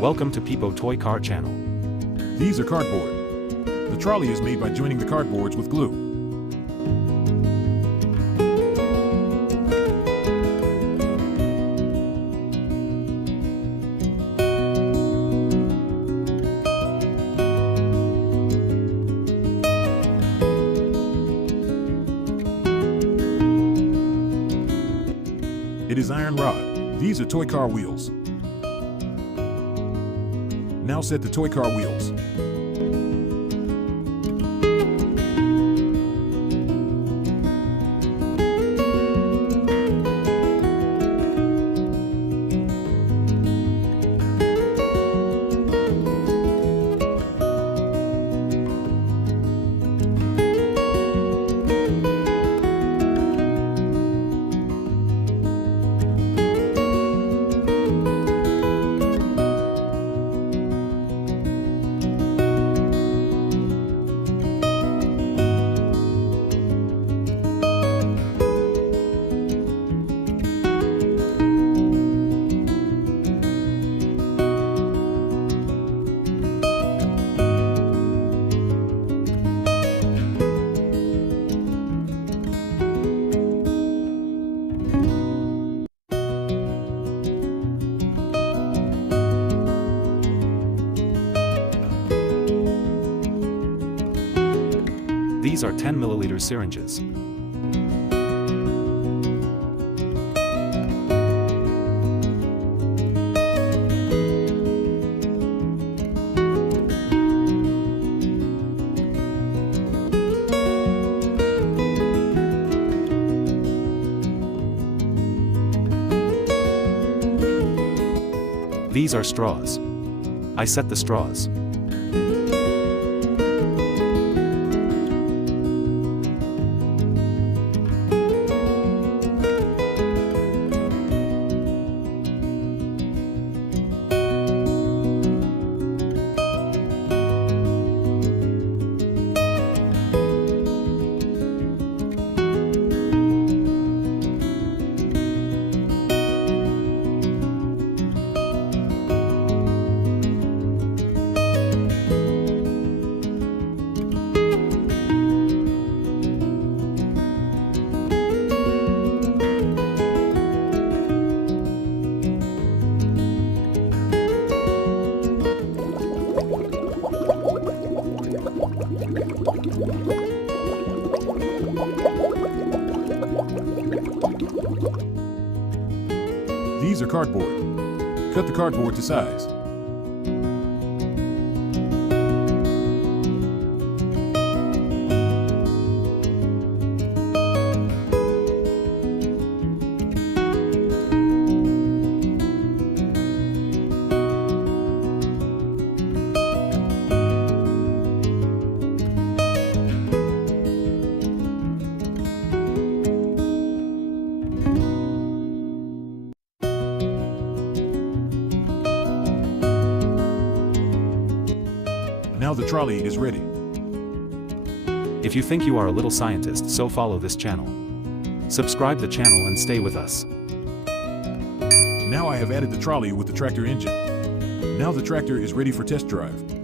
Welcome to PIPO Toy Car Channel. These are cardboard. The trolley is made by joining the cardboards with glue. It is iron rod. These are toy car wheels. Now set the toy car wheels. These are 10 milliliter syringes. These are straws. I set the straws. These are cardboard. Cut the cardboard to size. Now the trolley is ready. If you think you are a little scientist, so follow this channel. Subscribe the channel and stay with us. Now I have added the trolley with the tractor engine. Now the tractor is ready for test drive.